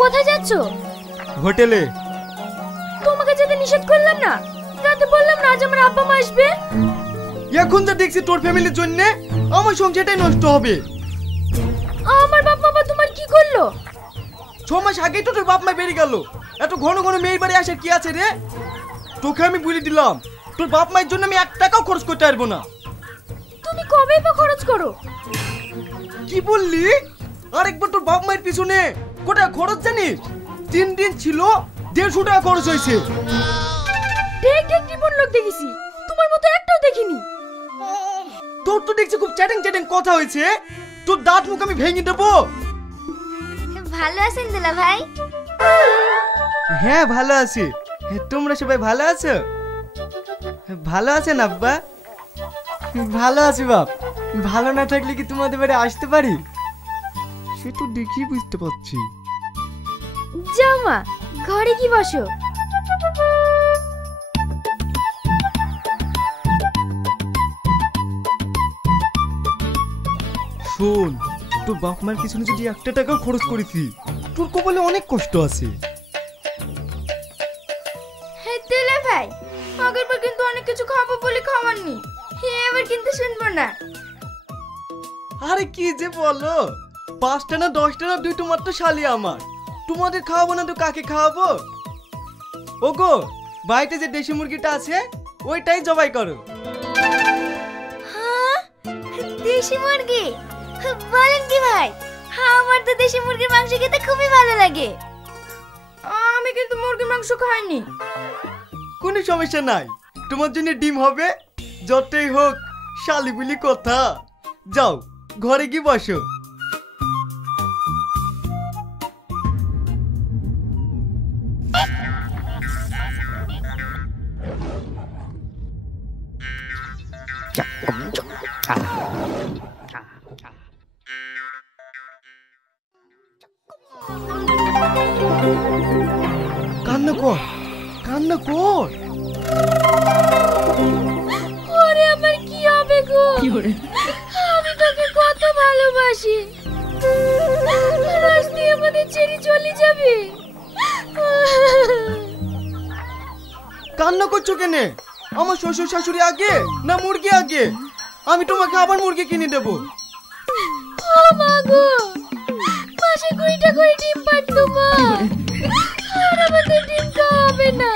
কোথায় যাচ্ছো? হোটেলে। তোমাকে যেতে নিষেধ করলাম না? রাতে বললাম না আজ আমার আব্বা মা আসবে। এখন যা দেখছি তোর ফ্যামিলির জন্য আমার সংসারটাই নষ্ট হবে। আমার বাপ মা তোমার কি করলো? 6 মাস আগেই তো তোর বাপ মা বেরিয়ে গেল, এত ঘন ঘন মেয়ের বাড়ি আসার কি আছে রে? তোকে আমি বলে দিলাম তোর বাপ মায়ের জন্য আমি 1 টাকাও খরচ করতে পারবো না। তুমি কবে বা খরচ করো? কি বললি? আরেকবার তোর বাপ মায়ের পিছনে কোটা খরচ জানিস? 3 দিন ছিল 150 টাকা খরচ হয়েছে। ডিটেকটিভ লোক দেখেছি, তোমার মতো একটাও দেখিনি। তোর তো দেখছি খুব চ্যাটিং চ্যাটিং কথা হয়েছে, তোর দাঁত মুখ আমি ভেঙে দেবো। ভালো আছেন দুলা ভাই? হ্যাঁ ভালো আছি, তোমরা সবাই ভালো আছো? ভালো আছেন আব্বা? ভালো আছি বাপ। ভালো না থাকলে কি তোমাদের বাড়ি আসতে পারি? সে তো দেখি বুঝতে পারছি। যাও মা, ঘরে কি বসো। শোন, তোর বাপ মার পিছনে যদি 1 টাকাও খরচ করেছি, তোর কপালে অনেক কষ্ট আছে। হ্যাঁ দুলা ভাই, আগেরবার কিন্তু অনেক কিছু খাবো বলে খাওয়াননি, এবার কিন্তু শুনবো না। আরে কি যে বলো, 5টা না 10টা না 2টো মাত্র শালি আমার, তোমাদের খাওয়াবো না তো কাকে খাওয়াবো? ওগো, বাড়িতে যে দেশি মুরগিটা আছে ওইটাই জবাই করো। হ্যাঁ, দেশি মুরগি? বলেন কি ভাই? আমার তো দেশি মুরগির মাংস খেতে খুবই ভালো লাগে। আমি কিন্তু মুরগির মাংস খাইনি। কোনো সমস্যা নাই, তোমার জন্য ডিম হবে। যতই হোক শালি বলি কথা। যাও ঘরে গিয়ে বসো। কান্না কর, কান্না কর। ওরে আমার কি হবে গো? আমি তোকে কত ভালোবাসি, রাস্তায় আমাদের ছেড়ে চলে যাবে। কান্না করছো কেনে? আমার শ্বশুর শাশুড়ি আগে না মুরগি আগে? আমি তোমাকে আবার মুরগি কিনে দেবো। ও মা গো, মাসে 20টা করে ডিম পাড়তো মা, আর আমাদের ডিম খাওয়া হবে না।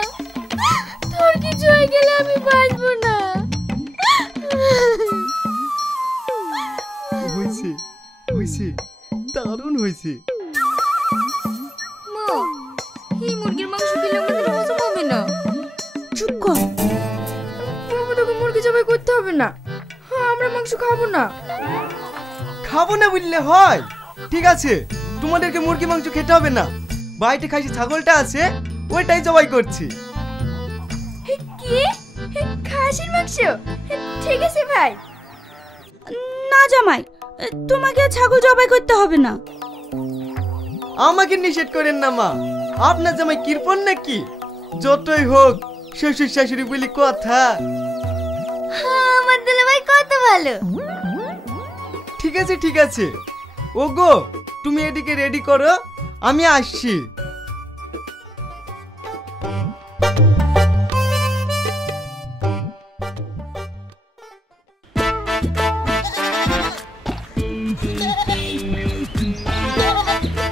তোর কিছু হয়ে গেলে আমি বাঁচবো না। হয়েছে হয়েছে, দারুণ হয়েছে। মা, এই মুরগির মাংস খেলে আমাদের হজম হবে না। চুপ কর। আমাদেরকে মুরগি জবাই করতে হবে না, আমরা মাংস খাবো না। খাবো না বললে হয়? ঠিক আছে, তোমাদেরকে মুরগি মাংস খেতে হবে না। বাড়িতে খাসি ছাগলটা আছে ওইটাই জবাই করছি। কি? খাসির মাংস? ঠিক আছে ভাই। না জামাই, তোমাকে ছাগল জবাই করতে হবে না। আমাকে নিষেধ করেন না মা, আপনার জামাই কৃপণ নাকি? যতই হোক শ্বশুর শাশুড়ি বলি কথা। আমার দুলাভাই কত ভালো। ঠিক আছে ঠিক আছে, ওগো তুমি এদিকে রেডি করো, আমি আসছি।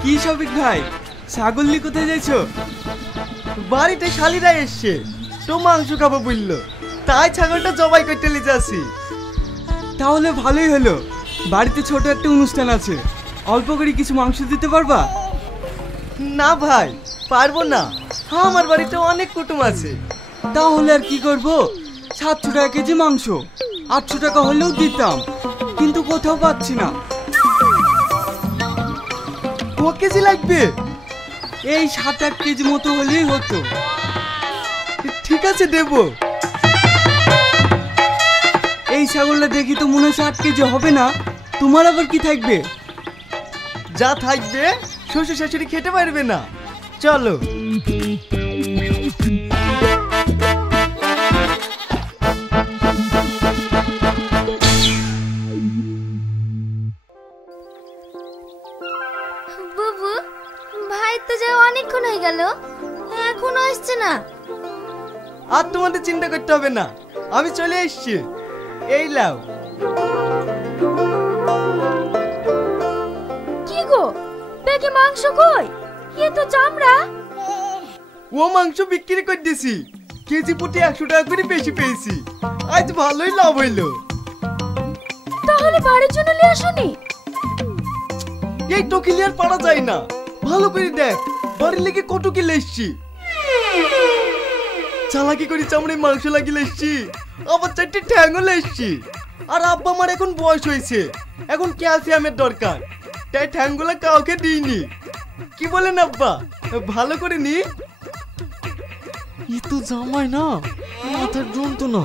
কি শফিক ভাই, ছাগল নিয়ে কোথায় যাইছো? বাড়িতে শালিরা এসছে, তো মাংস খাবো বললো, তাই ছাগলটা জবাই করতে নিয়ে যাচ্ছি। তাহলে ভালোই হলো, বাড়িতে ছোট একটা অনুষ্ঠান আছে, অল্প করে কিছু মাংস দিতে পারবা? না ভাই, পারবো না, আমার বাড়িতে অনেক কুটুম আছে। তাহলে আর কি করবো, 700 টাকা কেজি মাংস, 800 টাকা হলেও দিতাম, কিন্তু কোথাও পাচ্ছি না। ক কেজি লাগবে? এই 7-8 কেজি মতো হলেই হতো। ঠিক আছে দেবো। এই ছাগলটা দেখি তো মনে হচ্ছে 8 কেজি হবে না, তোমার আবার কি থাকবে? যা থাকবে শ্বশুর শাশুড়ি খেতে পারবে না, চলো। বুবু, ভাই বাড়িতে যাও অনেকক্ষণ হয়ে গেল, এখনো আসছে না। আর তোমাদের চিন্তা করতে হবে না, আমি চলে এসেছি। এই লাও। কি গো, ব্যাগে মাংস কই? এ তো চামড়া। ও মাংস বিক্রি করে দিছি, কেজি প্রতি 100 টাকা করে বেশি পেয়েছি। আজ ভালোই লাভ হইলো। তাহলে বাড়ির জন্য নিয়ে আসোনি? এই টকিলি আর পারা যায় না, ভালো করে দেখ বাড়ির লেগে কত কি লেসছি। চালাকি করে চামড়ে মাংস লাগিয়ে লেসছি, আবার 4টে ঠ্যাংও লেসছি। আর আব্বা আমার এখন বয়স হয়েছে, এখন ক্যালসিয়ামের দরকার, তাই ঠ্যাংগুলো কাউকে দিইনি। কি বলেন আব্বা, ভালো করে নি? ই তো জামাই না, মাথার যন্ত্রণা।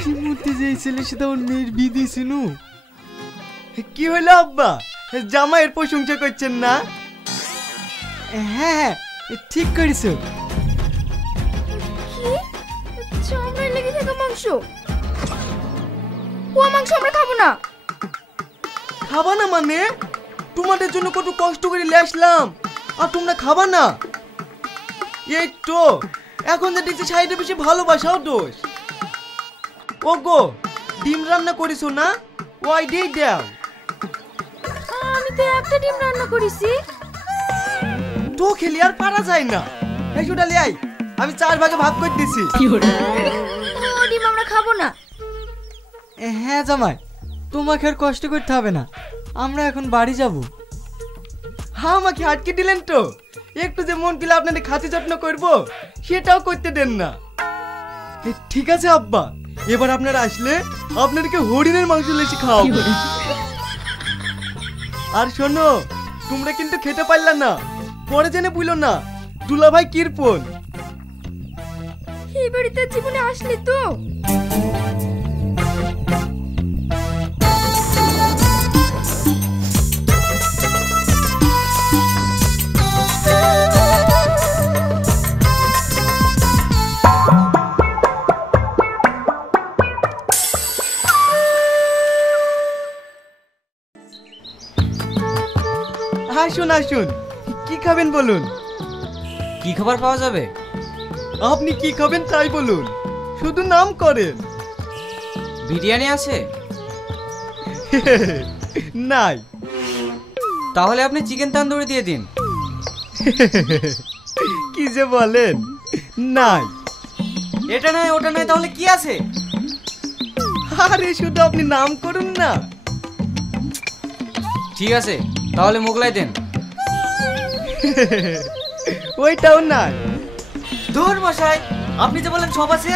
কি মধ্যে যে এই ছেলে সাথে ওর মেয়ের বিয়ে দিয়েছিল। কি হইলো আব্বা, জামাইয়ের প্রশংসা করছেন না? হ্যাঁ, ঠিক করেছো। কি চামড়ায় লেগে থাকা মাংস? ও মাংস আমরা খাবো না। খাবা না মানে? তোমাদের জন্য কত কষ্ট করে লেসলাম, আর তোমরা খাবা না? এই তো এখন যে দেখছি সাইডে বেশি ভালোবাসাও দোষ। ও গো, ডিম রান্না করিছো না? ওই দিয়ে দাও। আমি তো একটা ডিম রান্না করেছি। তো খেলি আর পারা যায় না। এই ডালি আই, আমি 4 ভাগে ভাগ করে দিছি। ও ডিম আমরা খাবো না। হ্যাঁ জামাই, তোমাকে আর কষ্ট করতে হবে না, আমরা এখন বাড়ি যাব। হ্যাঁ, আমাকে আটকে দিলেন তো। একটু যে মন দিলে আপনাদের খাতি যত্ন করবো, সেটাও করতে দেন না। ঠিক আছে আব্বা, এবার আপনারা আসলে আপনাদেরকে হরিণের মাংস লেসি খাওয়াবো। আর শোনো, তোমরা কিন্তু খেতে পারলা না, পরে জেনে বুঝলো না দুলা ভাই কিরপন। এই বাড়িতে জীবনে আসলি তো? আসুন আসুন, কি খাবেন বলুন? কি খাবার পাওয়া যাবে? আপনি কি খাবেন তাই বলুন, শুধু নাম করেন। বিরিয়ানি আছে? নাই। তাহলে আপনি চিকেন তান্দুরি দিয়ে দিন। কি যে বলেন, নাই। এটা নয় ওটা নয়, তাহলে কি আছে? আরে শুধু আপনি নাম করুন না। ঠিক আছে, তাহলে মোগলাই দেন। ওইটাও নাই। দূর মশাই, আপনি যে বলেন সব আছে,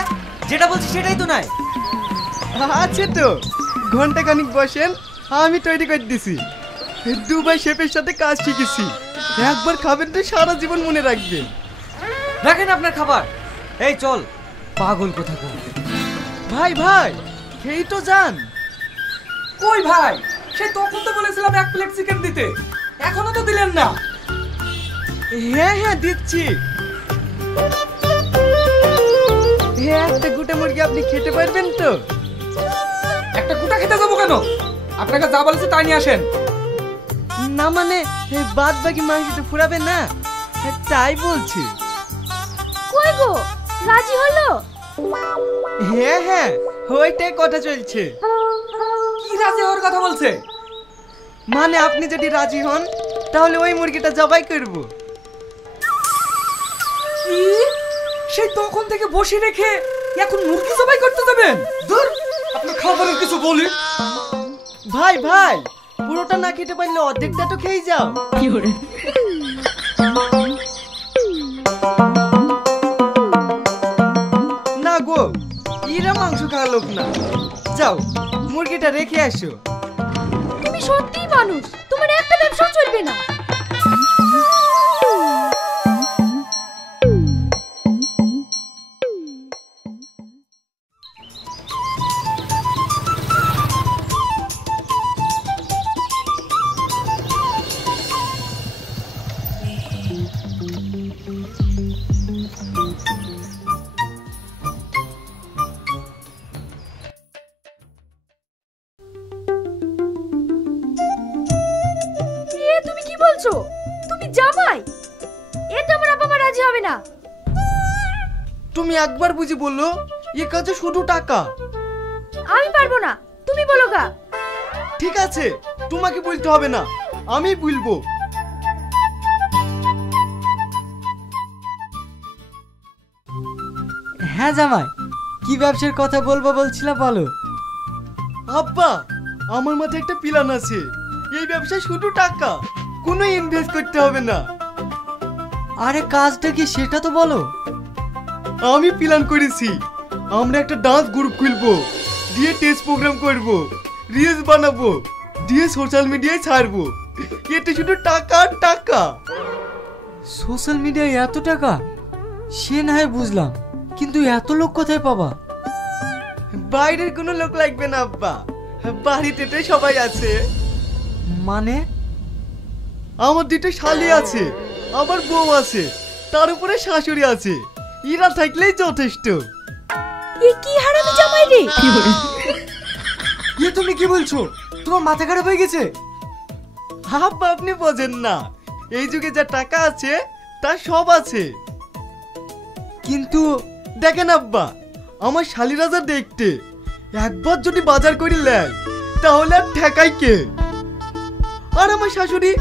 যেটা বলছি সেটাই তো নাই। আছে তো, ঘন্টা খানিক বসেন, আমি তৈরি করে দিছি। দুবাই শেফের সাথে কাজ শিখেছি, একবার খাবেন তো সারা জীবন মনে রাখবেন। রাখেন আপনার খাবার। এই চল, পাগল কোথাকার। ভাই ভাই, খেয়েই তো যান। কই ভাই, সে তখন তো বলেছিলাম 1 প্লেট চিকেন দিতে, এখনো তো দিলেন না। হ্যাঁ হ্যাঁ দিচ্ছি। হ্যাঁ, একটা গোটা মুরগি আপনি খেতে পারবেন তো? একটা গোটা খেতে যাবো কেন? আপনাকে যা বলেছে তাই নিয়ে আসেন। না মানে বাদ বাকি মাংসটা ফুরাবে না, তাই বলছি। কই গো, রাজি হলো? হ্যাঁ হ্যাঁ, ওইটাই কথা চলছে। কি রাজি হওয়ার কথা বলছে? মানে আপনি যদি রাজি হন, তাহলে ওই মুরগিটা জবাই করব। কি? সেই তখন থেকে বসে রেখে এখন মুরগি জবাই করতে যাবেন? দূর, আপনার খাবারের কিছু বলি। ভাই ভাই, পুরোটা না খেতে পারলে অর্ধেকটা তো খেয়ে যাও। না গো, এরা মাংস খাওয়া লোক না। যাও, মুরগিটা রেখে আসো। তুমি সত্যিই মানুষ, তোমার একটা ব্যবসা চলবে না। তুমি কি বলছো? তুমি জামাই? রাজি হবে না। তুমি একবার বুঝি বললো এ কাজে শুধু টাকা। আমি পারবো না, তুমি বলো গা। ঠিক আছে, তোমাকে বলতে হবে না, আমি বলবো। হ্যাঁ জামাই, কি ব্যবসার কথা বলবো বলছিলা বলো। আব্বা, আমার মাথায় একটা প্ল্যান আছে। এই ব্যবসায় শুধু টাকা, কোনো ইনভেস্ট করতে হবে না। আরে কাজটা কি সেটা তো বলো। আমি প্ল্যান করেছি, আমরা একটা ডান্স গ্রুপ খুলবো, দিয়ে টেস্ট প্রোগ্রাম করব, রিলস বানাবো, দিয়ে সোশ্যাল মিডিয়ায় ছাড়বো। এতে শুধু টাকা আর টাকা। সোশ্যাল মিডিয়ায় এত টাকা? সে না হয় বুঝলাম, কিন্তু এত লোক কোথায় পাবা? বাইরের কোনো লোক লাগবে না আব্বা, বাড়িতে তো সবাই আছে। মানে? আমার দুটো শালি আছে, আমার বউ আছে, তার উপরে শাশুড়ি আছে। এরা থাকলেই যথেষ্ট। এ কি হারামি জামাই রে! এ তুমি কি বলছো? তোমার মাথা খারাপ হয়ে গেছে? আব্বা, আপনি বোঝেন না, এই যুগে যা টাকা আছে তার সব আছে। কিন্তু দেখেন আব্বা, আমার শালিরা যা দেখতে, একবার যদি বাজার করে নেয় তাহলে আর ঠেকাই কে? আর আমার শাশুড়ি,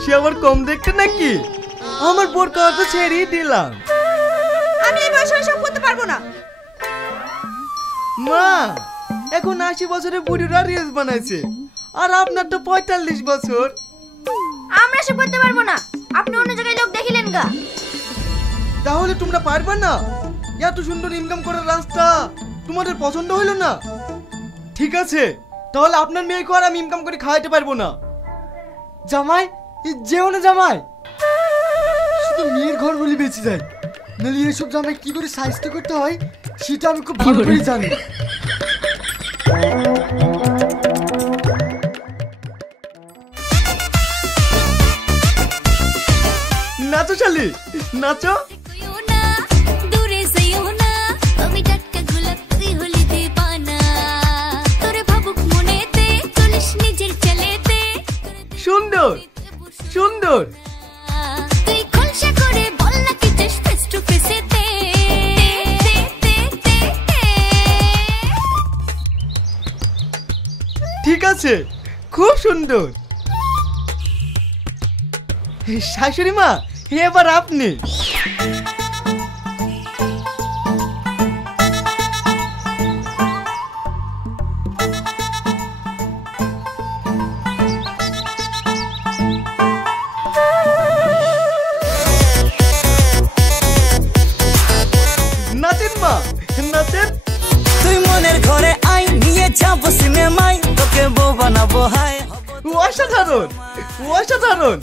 সে আবার কম দেখতে নাকি? আমার বোর কাজটা ছেড়েই দিলাম। আমি এই বয়সে সব করতে পারবো না। মা, এখন 80 বছরের বুড়িরা রিলস বানাইছে, আর আপনার তো 45 বছর। আমরা সব করতে পারবো না, আপনি অন্য জায়গায় লোক দেখিলেন গা। তাহলে তোমরা পারবে না? এত সুন্দর ইনকাম করার রাস্তা তোমাদের পছন্দ হলো না? ঠিক আছে, তাহলে আপনার মেয়েকে আর আমি ইনকাম করে খাওয়াইতে পারবো না। জামাই, যেও না জামাই, শুধু মেয়ের ঘর বলে বেঁচে যায়, নাহলে এসব জামাই কি করে সাহায্য করতে হয় সেটা আমি খুব ভালো করে জানি। নাচো শালি, নাচো। সুন্দর সুন্দর। ঠিক আছে, খুব সুন্দর। শাশুড়ি মা, এবার আপনি। নাচেন মা, নাচেন। তুই মনের ঘরে আই, নিয়ে যাবো সিনেমায়, তোকে বউ বানাবো। হাই, অসাধারণ অসাধারণ।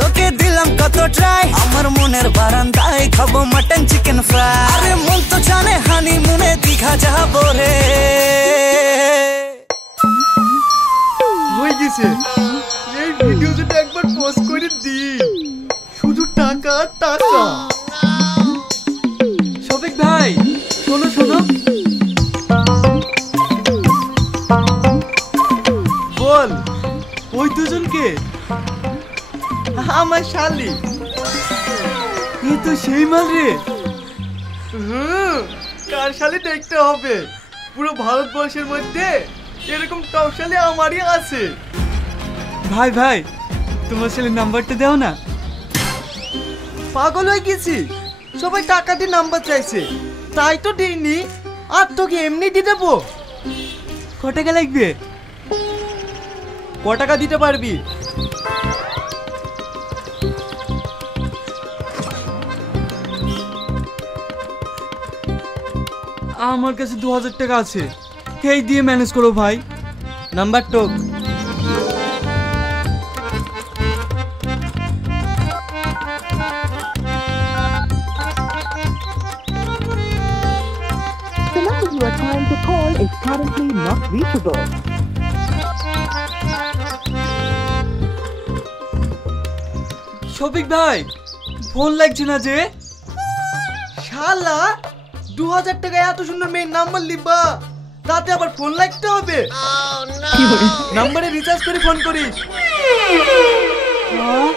তোকে দিলাম কত ট্রাই, আমার মনের বারান্দায় খাবো মাটন চিকেন ফ্রাই। আরে মন তো জানে হানিমুনে দীঘা যাবো রে। হয়ে গেছে, এই ভিডিও যদি একবার পোস্ট করে দিই, শুধু টাকা আর টাকা। শফিক ভাই, শোনো শোনো। বল। ওই দুজনকে? আমার শালি। এ তো সেই মাল রে। কার শালি দেখতে হবে, পুরো ভারতবর্ষের মধ্যে এরকম টপ শালি আমারই আছে। ভাই ভাই, তোমার ছেলের নাম্বারটা দাও না। পাগল হয়ে গেছি, সবাই টাকা দিয়ে নাম্বার চাইছে, তাই তো দিইনি। আর তোকে এমনি দিয়ে দেবো। ক টাকা লাগবে? ক টাকা দিতে পারবি? আমার কাছে 2000 টাকা আছে, এই দিয়ে ম্যানেজ করো ভাই। নাম্বার টোক। The number you are trying to call is currently not reachable. Shafiq ভাই, ফোন লাগছে না যে? শালা, 2000 টাকায় এত সুন্দর মেয়ের নাম্বার লিখবা, তাতে আবার ফোন লাগতে হবে? নাম্বারে রিচার্জ করে ফোন করিস। হ্যাঁ?